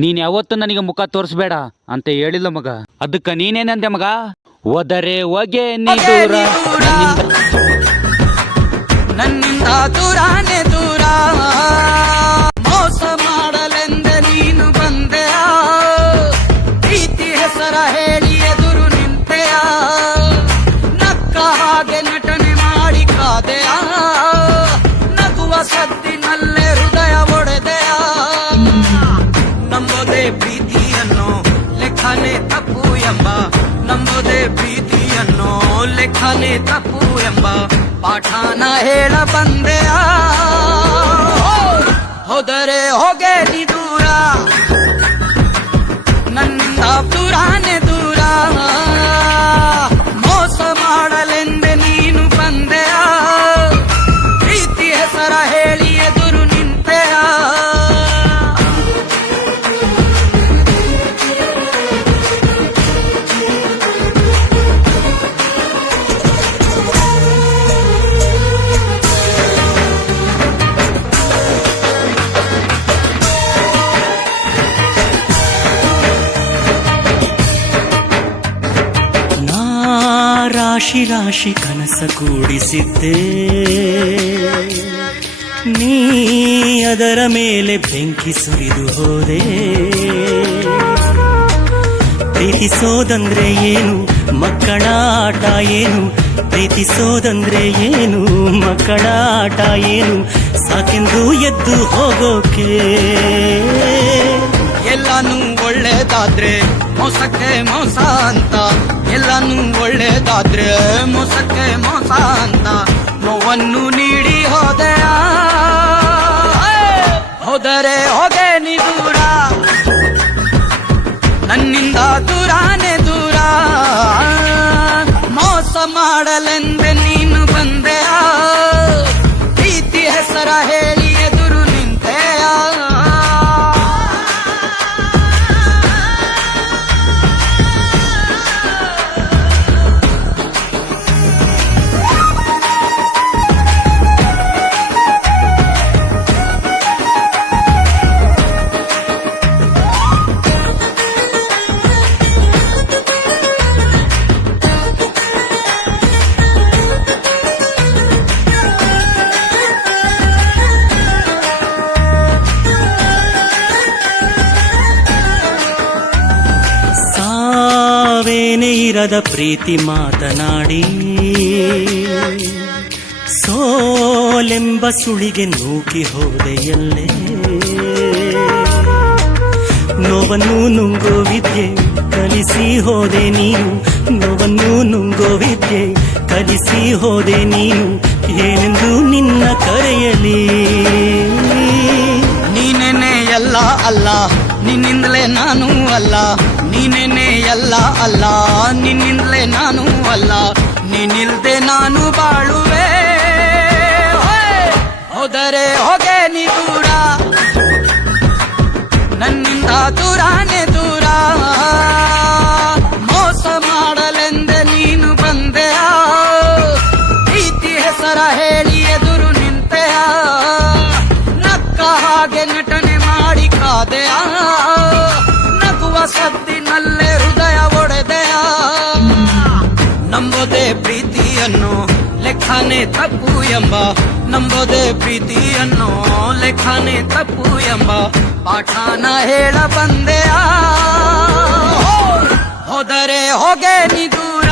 ನೀನ್ ಯಾವತ್ತು ನನಗೆ ಮುಖ ತೋರಿಸ್ಬೇಡ ಅಂತ ಹೇಳಿಲ್ಲ ಮಗ. ಅದಕ್ಕ ನೀನೇನಂದೆ ಮಗ? ಹೋದರೆ ಹೋಗೆ ನೀ ದೂರ, ನನ್ನಿಂದ ದೂರಾನೆ ದೂರ. ಮೋಸ ಮಾಡಲೆಂದೆ ನೀನು ಬಂದೆಯ, ಪ್ರೀತಿ ಹೆಸರ ಹೇಳಿ ಎದುರು ನಿಂತೆಯ. ನಕ್ಕ ಹಾಗೆ ನಟನೆ ಮಾಡಿ ಕಾದೆಯ, ನಗುವ ಸದ್ದಿನಲ್ಲೇ ಹೃದಯ ಒಡೆದೆಯ. ನಂಬೋದೆ ಪ್ರೀತಿಯನ್ನು ಲೆಕ್ಕನೆ ತಪ್ಪು ಎಂಬ, ನಂಬೋದೆ ಪ್ರೀತಿಯನ್ನು ಲೆಕ್ಕನೆ ತಪ್ಪು ಎಂಬ ಪಾಠಾನ ಹೇಳ ಬಂದೆಯ. ಹೋದರೆ ಹೋಗೆ ನೀ ದೂರ, ನನ್ನಿಂದ ದೂರಾನೆ ದೂರ. ಮೋಸ ಮಾಡಲೆಂದೆ ನೀನು ಬಂದೆಯ, ಪ್ರೀತಿ ಹೆಸರ ಹೇಳಿ ಎದುರು ನಿಂತೆಯ. ರಾಶಿ ರಾಶಿ ಕನಸ ಕೂಡಿಸಿದ್ದೆ, ನೀ ಅದರ ಮೇಲೆ ಬೆಂಕಿ ಸುರಿದು ಹೋದೆ. ಪ್ರೀತಿಸೋದಂದ್ರೆ ಏನು, ಮಕ್ಕಳ ಆಟ ಏನು? ಪ್ರೀತಿಸೋದಂದ್ರೆ ಏನು, ಮಕ್ಕಳ ಆಟ ಏನು? ಸಾಕೆಂದು ಎದ್ದು ಹೋಗೋಕೆ. ಎಲ್ಲಾನು ಒಳ್ಳೇದಾದ್ರೆ ಮೋಸಕ್ಕೆ ಮೋಸ ಅಂತ, ಎಲ್ಲಾನು ಒಳ್ಳೇದಾದ್ರೆ ಮೋಸಕ್ಕೆ ಮೋಸ ಅಂತ ನೋವನ್ನು ನೀಡಿ ಹೋದೆಯ. ಹೋದರೆ ಹೋಗೆ ನೀ ದೂರ, ನನ್ನಿಂದ ದೂರಾನೆ ದೂರ. ಮೋಸ ಮಾಡಲೆಂದೆ ನೀನು ಬಂದೆಯ, ಪ್ರೀತಿ ಹೆಸರ ಹೇಳಿ ಎದುರು ನಿಂತೆಯ. ಸಾವೇನೇ ಇರದ ಪ್ರೀತಿ ಮಾತನಾಡಿ, ಸೋಲೆಂಬ ಸುಳಿಗೆ ನೂಕಿ ಹೋದೆಯಲ್ಲೇ. ನೋವನ್ನು ನುಂಗೋ ವಿದ್ಯೆ ಕಲಿಸಿ ಹೋದೆ ನೀನು, ನೋವನ್ನು ನುಂಗೋ ವಿದ್ಯೆ ಕಲಿಸಿ ಹೋದೆ ನೀನು. ಏನೆಂದು ನಿನ್ನ ಕರೆಯಲಿ? ನೀನೇನೆ ಎಲ್ಲ ಅಲ್ಲ, ನಿನ್ನಿಂದಲೇ ನಾನು ಅಲ್ಲ. ನೀನೇನೆ ಎಲ್ಲ ಅಲ್ಲ, ನಿನ್ನಿಂದಲೇ ನಾನು ಅಲ್ಲ. ನೀನಿಲ್ದೆ ನಾನು ಬಾಳುವೆ. ಹೋದರೆ ಹೋಗೆ ನೀ ದೂರ, ನನ್ನಿಂದ ದೂರಾನೆ ದೂರ. ಮೋಸ ಮಾಡಲೆಂದೆ ನೀನು ಬಂದೆಯ, ಪ್ರೀತಿ ಹೆಸರ ಹೇಳಿ ಎದುರು ನಿಂತೆಯ. ನಕ್ಕ ಹಾಗೆ ನಟನೆ ಮಾಡಿ ಕಾದೆಯ, ನಗುವ ಸದ್ದಿನಲ್ಲೇ ಹೃದಯ ಒಡೆದೆಯ. ನಂಬೋದೆ ಪ್ರೀತಿಯನ್ನು ಲೆಕ್ಕನೆ ತಪ್ಪು ಎಂಬ, ನಂಬೋದೆ ಪ್ರೀತಿಯನ್ನು ಲೆಕ್ಕನೆ ತಪ್ಪು ಎಂಬ ಪಾಠಾನ ಹೇಳ ಬಂದೆಯ. ಹೋದರೆ ಹೋಗೆ ನೀ ದೂರ.